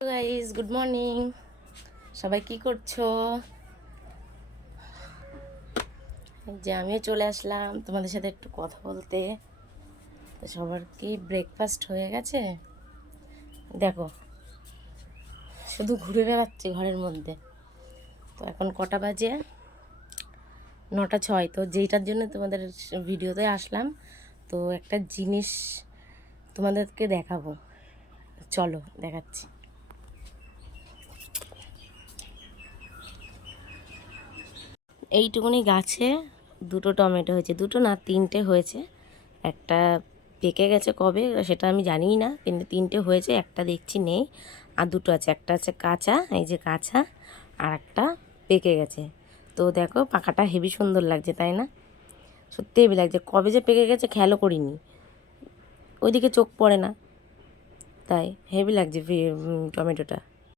Guys, good morning. সবাই কি করছো? যে আমিও চলে আসলাম তোমাদের সাথে একটু কথা বলতে। তো সবার কি ব্রেকফাস্ট হয়ে গেছে? দেখো, শুধু ঘুরে বেড়াচ্ছি ঘরের মধ্যে। তো এখন কটা বাজে? 9:06। তো যেইটার জন্য তোমাদের ভিডিওতে আসলাম, তো একটা জিনিস তোমাদেরকে দেখাবো। চলো দেখাচ্ছি। এইটুকুনি গাছে দুটো টমেটো হয়েছে, দুটো না তিনটে হয়েছে। একটা পেকে গেছে কবে সেটা আমি জানিই না, কিন্তু তিনটে হয়েছে, একটা দেখছি নেই। আর দুটো আছে, একটা আছে কাঁচা, এই যে কাঁচা, আর একটা পেকে গেছে। তো দেখো পাখাটা হেভি সুন্দর লাগছে, তাই না? সত্যি হেভি লাগছে। কবে যে পেকে গেছে খেয়ালও করিনি, ওইদিকে চোখ পড়ে না, তাই হেভি লাগছে টমেটোটা।